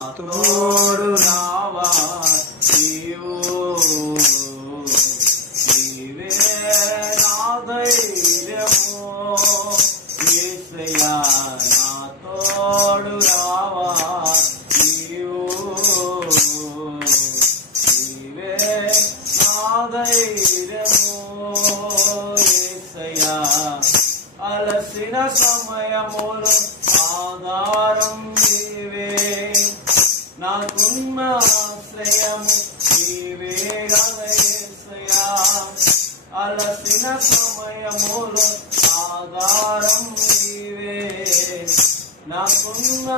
తోడు రావా నీవే నా ధైర్యము యేసయ్యా నా తోడు రావా నీవే నా ధైర్యము యేసయ్యా అలసిన సమయములో ఆధారం నీవే నాకున్న ఆశ్రయము నీవే గదా యేసయ్యా అలసిన సమయములో ఆధారం నీవే నాకున్న